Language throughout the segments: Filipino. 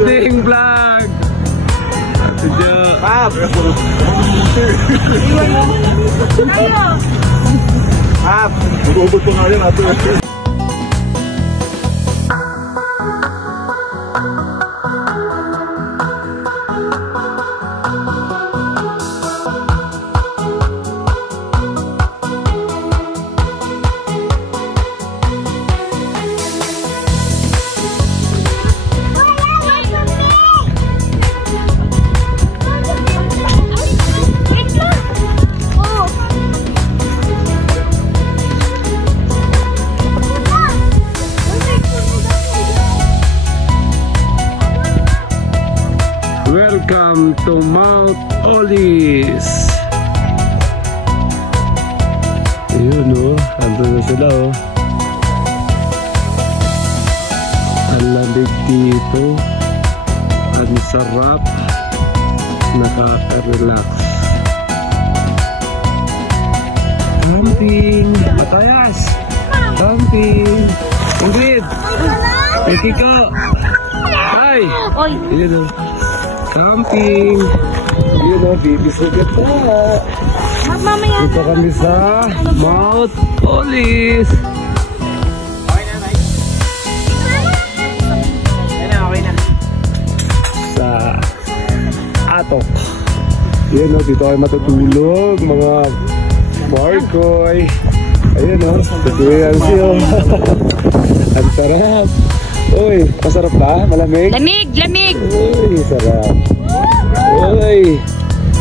Camping vlog! Ate Jo! Pap! Pap! Ubod ko nga yan ato. Welcome to Mount Olis. Ayun o, andun na sila o. Ang lamig dito. Ang sarap. Nakaka-relax. Camping. Matayas. Camping. Ingrid. Kiko. Hi. Ayun o. Camping. Yun o, bibisugat na. Dito kami sa Mount Olis. Okay na, Mike. Okay na. Sa Atok. Yun o, dito kayo matutulog. Mga Markoy. Ayun o, tutuloy siya. Ang sarap. Uy, masarap ba? Malamig? Lamig, lamig! Uy, sarap. Uy,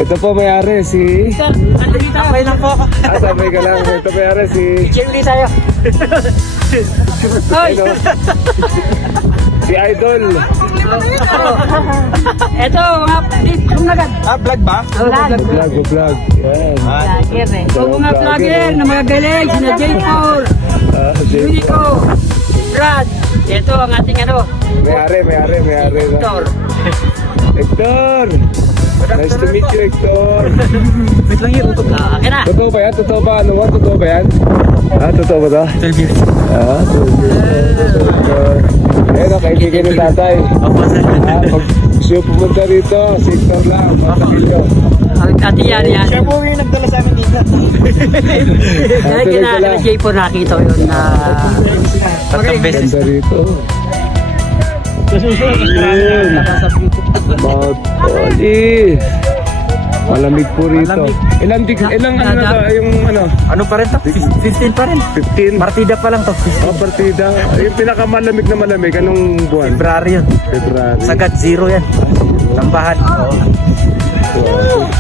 ito po may-ari si... Okay lang po. Sabay ka lang. Ito may-ari si... Jerry tayo. Ano? Si Idol. Ito, kumagad. Vlog ba? Vlog. Yan. Vlogger eh. Ito mga vlogger na mga galing. Sina J4. Unico. Brad. Ito ang ating ano. May-ari. Hector. Hector. Nice to meet you, Hector. Wait lang yun. Okay na. Totoo ba yan? Totoo ba? Ano ba? Totoo ba yan? Totoo ba ito? 12 years. 12 years. Ayun, kaibigan ni tatay. Pag gusto pumunta rito, si Hector lang. Ate yan. Siya po yung nagdala sa amin dito. Dahil kina J4 nakita ko yun na... Tatlong beses. Ganda rito. Ayun. Mount Olis. Malamig po rito. Ilang ano na yung ano? Ano pa rin to? 15 pa rin. 15? Partida pa lang to. Partida. Yung pinakamalamig na malamig, anong buwan? February yun. February. Sagad 0 yan. Tambahan.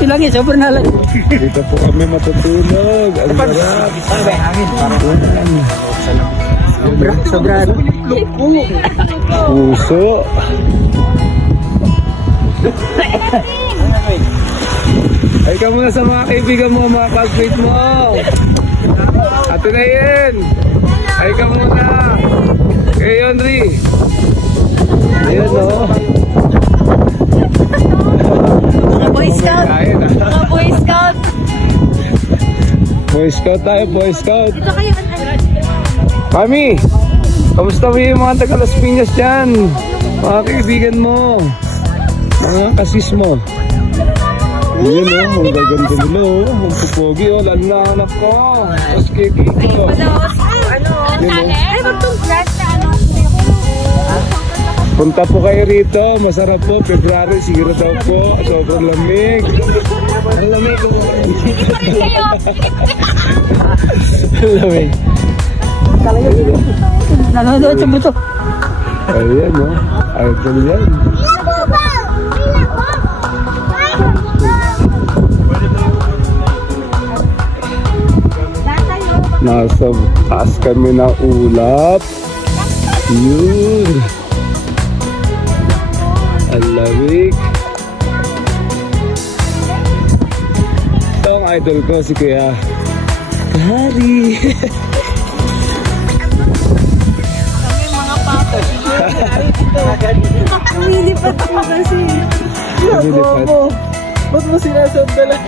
Ilang yun, sobrang nalang. Dito po kami matutulog. Ang sarap. May hangin. Sobrang. Puso. Ay ka muna sa mga kaibigan mo, mga classmates mo. Ate Nayen. Ay ka muna. Kay Henry. Ayun o. Boy Scout. Mga Boy Scout. Boy Scout tayo, Boy Scout. Dito kayo. Mami, kamusta mo yung mga taga Las Piñas dyan? Mga kaibigan mo. Mga kasis mo. Yun o, ang gaganda nila o. Ang pupogi o, lalo na anak ko. Tapos kiki ko. Ay, magtong glass na ano. Punta po kayo rito, masarap po. February, siguro daw po. Sobrang lamig. Ang lamig o. Ang lamig. Nanonood sa buto. Ayan o. Idol yan. Nasa taas kami na ulap. Yun. Ang lamig. Ito ang idol ko, si Kuya Kahari. Kami mga pato. Lumilipat po kasi. Lumilipat. Ba't mo sinasandalan?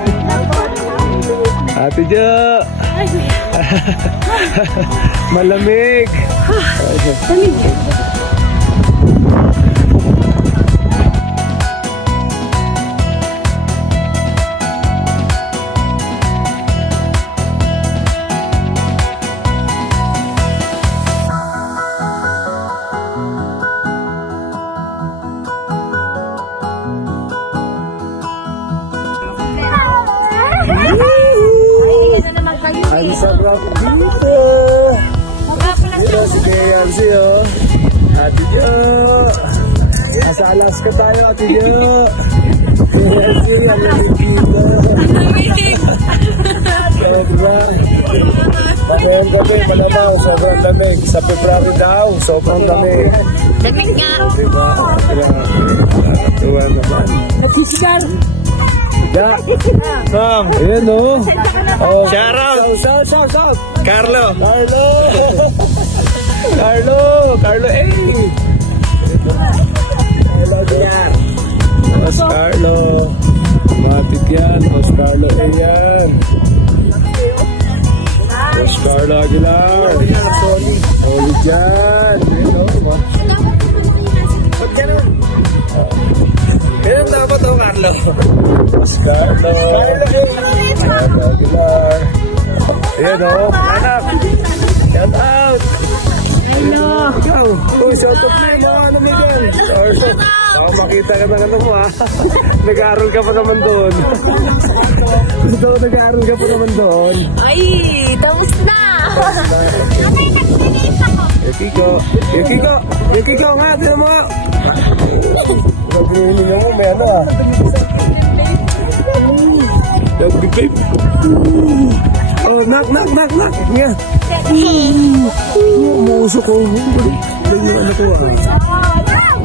Ate Jo. Malamig. Lamig. Ang sarap dito. Dito si Yancy, oh. Ate Jo. Nasa Alaska tayo, Ate Jo. Yancy, ang lamig dito. Sobrang gabi, malamang, sobrang lamig. Sa February daw, sobrang lamig. Lamig nga. Diba? Tuwa naman. Nagsisigal. Ya. Ma'am, ayan o. Oh. Shout out. Shout. Carlo. Carlo, eh. Mas Carlo. Matik yan, Mas Carlo, eh yan. Mas Carlo Aguilar. Solid yan. Ayan o. Ba't ganun? Ganun dapat ako, Carlo. Mas Carlo. Carlo Aguilar. Ayan o. Anak. Shout out. Hello. Ikaw. Uy, shout out na yun. Ano Miguel? Makita ka ng ano mo ha. Nag-aaral ka pa naman doon. Gusto ko nag-aaral ka pa naman doon. Ay, tapos na. Yukiko nga, tinan mo. Nagbibinig mo, may ano ah. Nagbibinig. Oh, knock. Nga. Umuusok ko. Balik yung ano ko ah.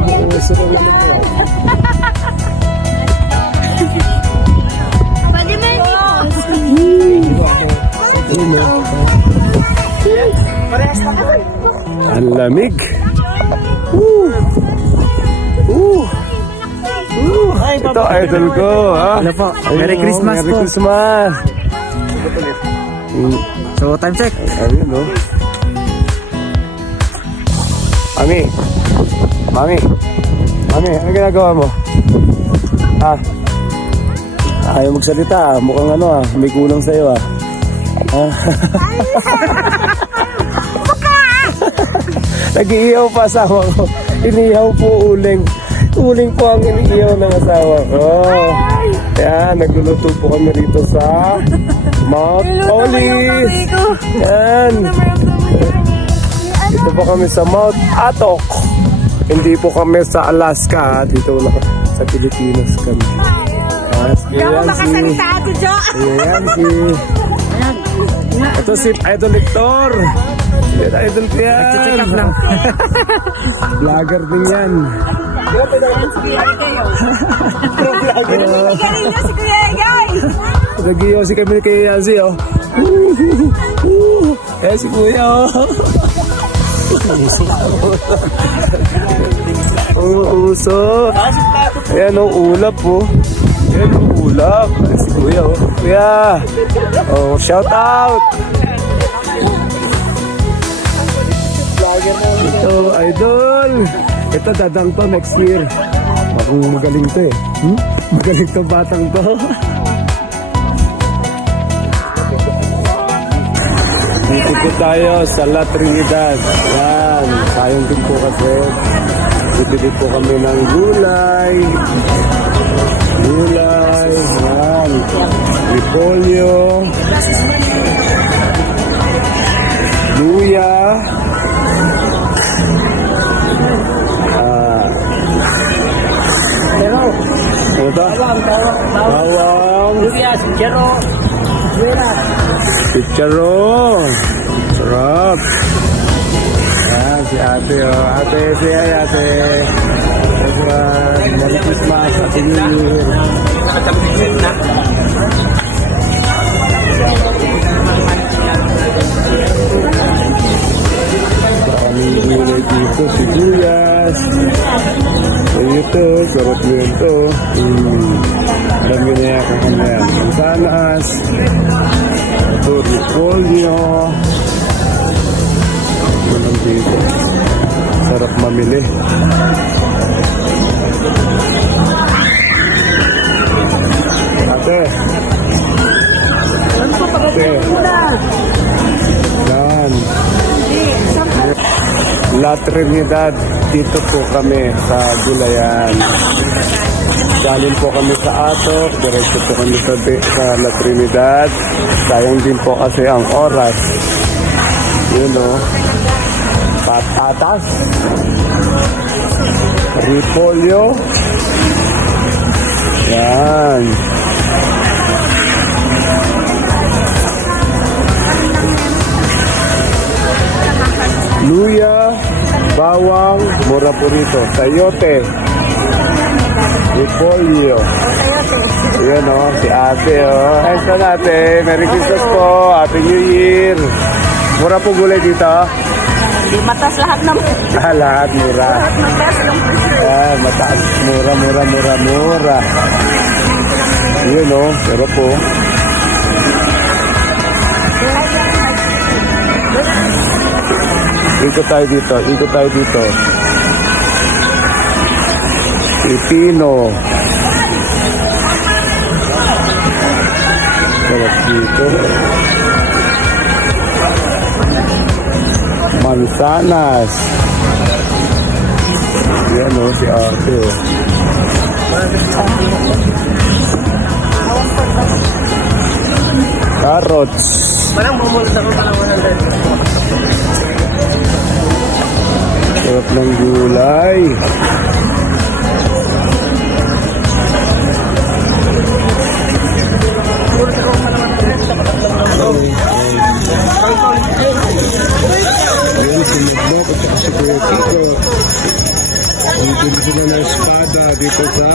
Umuusok ko rin ako ah. Pwede ba Ang lamig. Ito, idol ko. Hello po. Merry Christmas Merry po. Christmas. So, time check. Ayun, no? Mami, ano ginagawa mo? Ayaw magsalita. Mukhang ano may kulang sa'yo Nag-iihaw pa asawa ko. Inihaw po uling. Uling po ang iniihaw ng asawa ko. Yan, nagluluto po kami rito sa Mount Olive. Yan. Dito po kami sa Mount Atok. Hindi po kami sa Alaska. Dito lang sa Pilipinas kami. Yancy. Ito si Idol Hector. Yan, Idol ko yan. Vlogger din yan. Nag-iyaw si kami kay Yancy, oh. Eh, si Kuya, oh. Usok. Ayan, oh, ulap, oh. Ayan, oh, ulap. Si Kuya, oh. Kuya. Oh, shout out. Ito, idol. Ito, dadang to next year. Magaling to eh. Magaling to batang to. Dito po tayo sa La Trinidad. Yan. Sayang din po kasi. Bibili po kami ng gulay. Yan. Repolyo. Luya. Ano ba? Bawang. Chicharo. Sarap. Yan, si ate, oh. Ate. Merry Christmas, Happy New Year. Maraming gulay dito, sibuyas. Ito, karot mo yun to. Alam nyo na yan kung yan. Mansanas. Ito, repolyo. Ito lang dito. Sarap mamili. Ate. Yan. La Trinidad. Dito po kami sa Gulayan. Galing po kami sa Atok. Diretso po kami sa La Trinidad. Sayang din po kasi ang oras. Yun o. Patatas. Repolyo. Yan. Luya, bawang, mura po rito. Sayote. Repolyo. Ayan o, si ate o. Ito natin. Merry Christmas po. Happy New Year. Mura po gulay dito. Di matas lahat ng... Lahat mura. Mataas. Mura. Yun o, pero po. Ikot tayo dito. Pipino. Sarap dito. Mansanas. Yan o, si ate. Carrots. Parang bumulsa ko pala 100. Sarap ng gulay. Ayan, sinagbo at saka si Kuya Kiko. Dito sila ng espada dito sa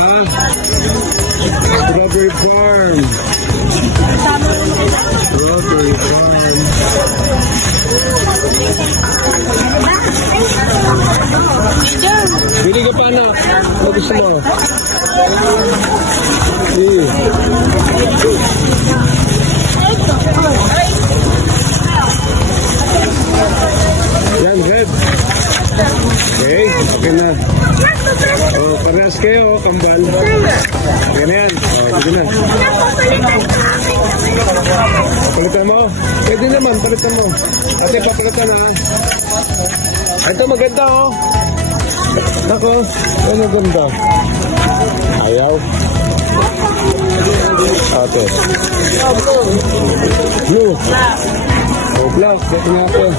Strawberry Farm. Bili ka pa na. Ano gusto mo? Yan, red. Okay, okay na. Oh, parehas kayo, kambal. Ganyan. Oh, sige na. Palitan mo? Pwede naman, palitan mo. Ate, papalitan na. Ito maganda, oh. Nako, ano ganda? Ayaw. Ate. Blue. Oh, black. Dito natin.